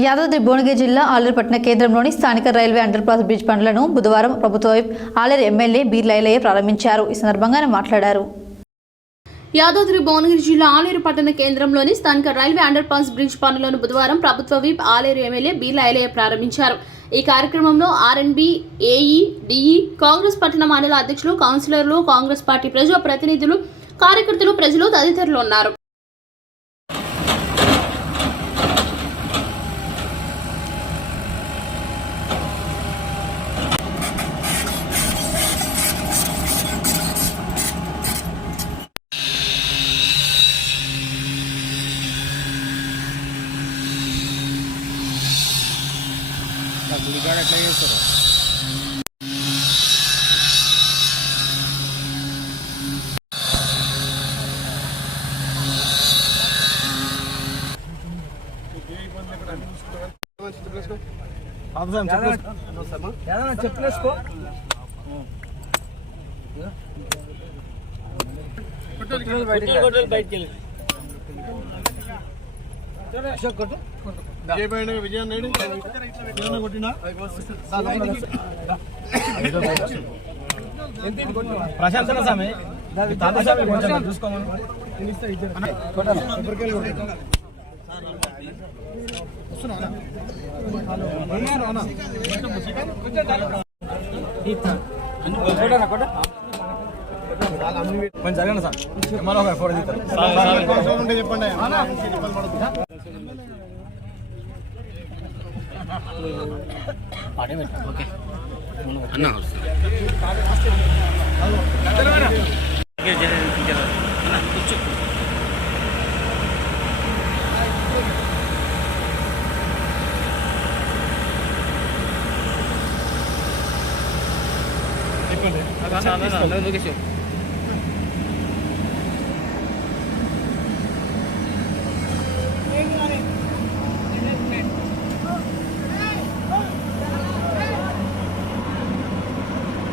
యాదాద్రి భువనగిరి జిల్లా ఆలేరు పట్టణ కేంద్రంలోని స్థానిక రైల్వే అండర్ పాస్ బ్రిడ్జ్ పనులను బుధవారం ప్రభుత్వ ఆలేరు ఎమ్మెల్యే బి లైలయ్య ప్రారంభించారు. ఈ సందర్భంగా ఆయన మాట్లాడారు. యాదాద్రి భువనగిరి జిల్లా ఆలేరు పట్టణ కేంద్రంలోని స్థానిక రైల్వే అండర్ పాస్ బ్రిడ్జ్ పనులను బుధవారం ప్రభుత్వ whip Aler MLA B Lailaiah ప్రారంభించారు. ఈ కార్యక్రమంలో ఆర్ఎన్బి, ఏఈ, డిఈ, కాంగ్రెస్ పట్టణ మండల అధ్యక్షులు, కౌన్సిలర్లు, కాంగ్రెస్ పార్టీ ప్రజా ప్రతినిధులు, కార్యకర్తలు, ప్రజలు తదితరులు ఉన్నారు. గుడికాడ ఎట్లా చేస్తారు? చెప్పలేసుకో బయటికి విజయం ప్రశాంతన స్వామి చూసుకోమని జరగండి సార్. ఎమ్మెల్యే ఫోటో తీస్తారు చెప్పండి. ఓకే అన్న చెప్పండి.